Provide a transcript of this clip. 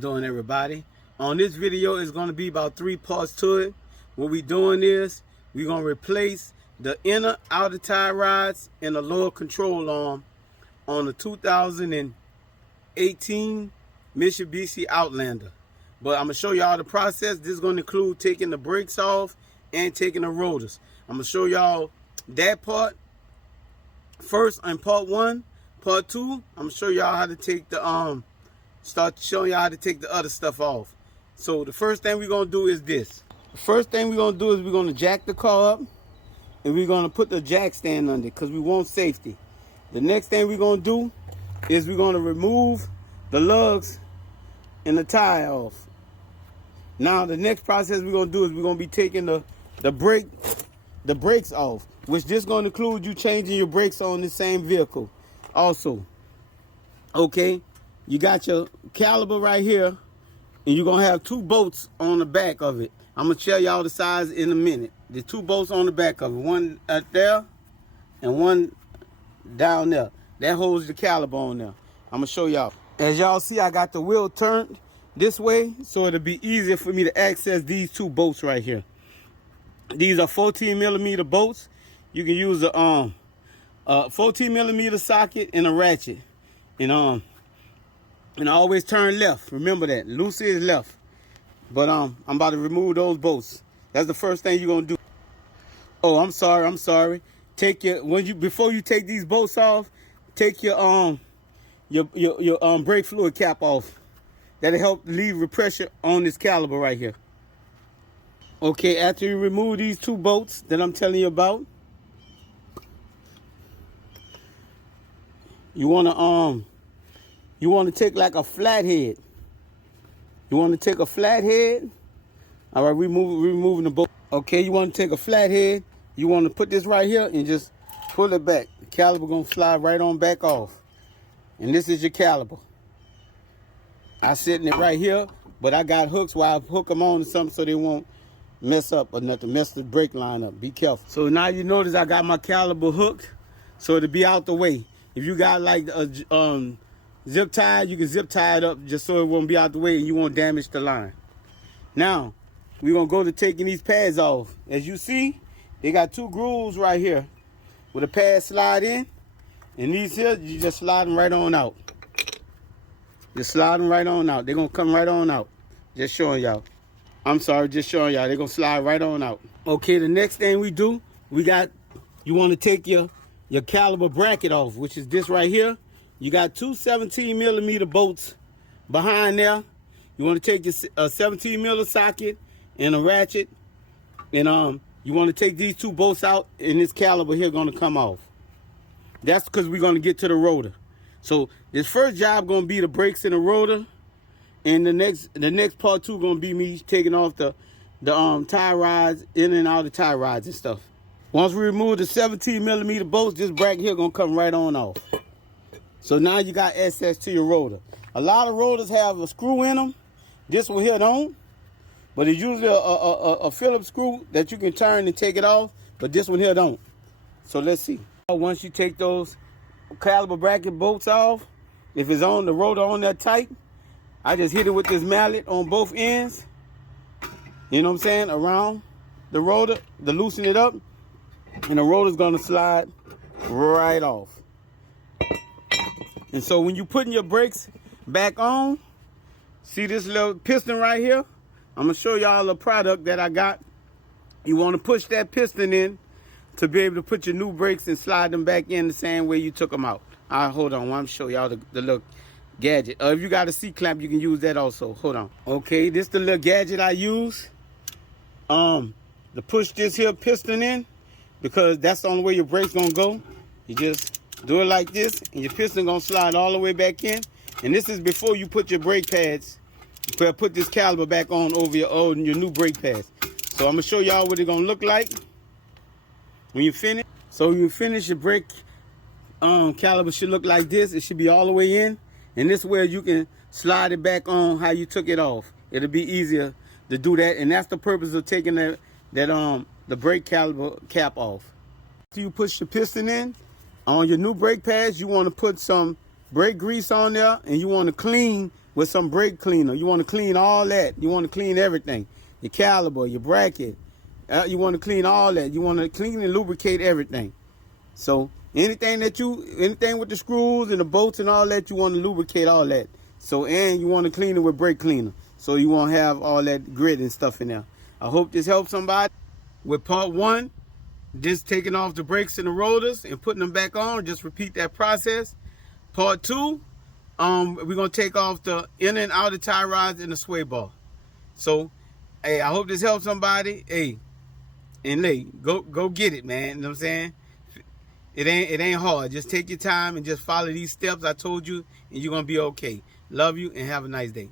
Doing, everybody? On this video is going to be about 3 parts to it. What we doing is we're going to replace the inner outer tie rods and the lower control arm on the 2018 Mitsubishi Outlander. But I'm going to show y'all the process. This is going to include taking the brakes off and taking the rotors. I'm going to show y'all that part first in part 1. Part 2, I'm going to show y'all how to take the start showing y'all how to take the other stuff off. So the first thing we're going to do is this. The first thing we're going to do is we're going to jack the car up, and we're going to put the jack stand under it because we want safety. The next thing we're going to do is we're going to remove the lugs and the tie off. Now the next process we're going to do is we're going to be taking the brakes off, which this is going to include you changing your brakes on the same vehicle also. Okay, you got your caliper right here, and you're going to have 2 bolts on the back of it. I'm going to tell y'all the size in a minute. There's 2 bolts on the back of it, one up there and one down there. That holds the caliper on there. I'm going to show y'all. As y'all see, I got the wheel turned this way, so it'll be easier for me to access these 2 bolts right here. These are 14 millimeter bolts. You can use a 14 millimeter socket and a ratchet. And I always turn left. Remember that. Loose is left. But I'm about to remove those bolts. That's the first thing you're gonna do. Oh, I'm sorry. Take your before you take these bolts off, take your brake fluid cap off. That'll help relieve the pressure on this caliper right here. Okay, after you remove these 2 bolts that I'm telling you about, you wanna take like a flathead. You want to take a flathead. All right, removing the bolt. Okay, you want to take a flathead. You want to put this right here and just pull it back. The caliper gonna slide right on back off. And this is your caliper. I sitting it right here, but I got hooks where I hook them on to something so they won't mess up or nothing, mess the brake line up. Be careful. So now you notice I got my caliper hooked so it'll be out the way. If you got like a zip tie, you can zip tie it up just so it won't be out the way and you won't damage the line. Now, we're going to go to taking these pads off. As you see, they got 2 grooves right here where the pads slide in. And these here, you just slide them right on out. Just slide them right on out. They're going to come right on out. Just showing y'all. I'm sorry, just showing y'all. They're going to slide right on out. Okay, the next thing we do, you want to take your caliper bracket off, which is this right here. You got 2 17 millimeter bolts behind there. You want to take a 17 millimeter socket and a ratchet. And you want to take these 2 bolts out, and this caliper here going to come off. That's because we're going to get to the rotor. So this first job going to be the brakes and the rotor. And the next part 2 going to be me taking off the tie rods, in and out of tie rods and stuff. Once we remove the 17 millimeter bolts, this bracket here going to come right on off. So now you got access to your rotor. A lot of rotors have a screw in them. This one here don't. But it's usually a Phillips screw that you can turn and take it off. But this one here don't. So let's see. Once you take those caliper bracket bolts off, if it's on the rotor on there tight, I just hit it with this mallet on both ends. You know what I'm saying? Around the rotor to loosen it up. And the rotor's going to slide right off. And so when you're putting your brakes back on, see this little piston right here? I'm going to show y'all a product that I got. You want to push that piston in to be able to put your new brakes and slide them back in the same way you took them out. All right, hold on. I want to show y'all the little gadget. If you got a C-clamp, you can use that also. Hold on. Okay, this is the little gadget I use to push this here piston in, because that's the only way your brakes going to go. You just do it like this, and your piston gonna slide all the way back in. And this is before you put your brake pads. You put this caliper back on over your new brake pads. So I'm gonna show y'all what it's gonna look like when you finish. So when you finish, your brake caliper should look like this. It should be all the way in, and this way you can slide it back on how you took it off. It'll be easier to do that, and that's the purpose of taking the brake caliper cap off. After you push the piston in, on your new brake pads, you want to put some brake grease on there, and you want to clean with some brake cleaner. You want to clean all that. You want to clean everything. Your caliper, your bracket. You want to clean all that. You want to clean and lubricate everything. So anything with the screws and the bolts and all that, you want to lubricate all that. So, and you want to clean it with brake cleaner. So you won't have all that grit and stuff in there. I hope this helps somebody. With part 1, just taking off the brakes and the rotors and putting them back on. Just repeat that process. Part 2, we're going to take off the inner and outer tie rods and the sway bar. So, hey, I hope this helps somebody. Hey, and go get it, man. You know what I'm saying? It ain't hard. Just take your time and just follow these steps I told you, and you're going to be okay. Love you, and have a nice day.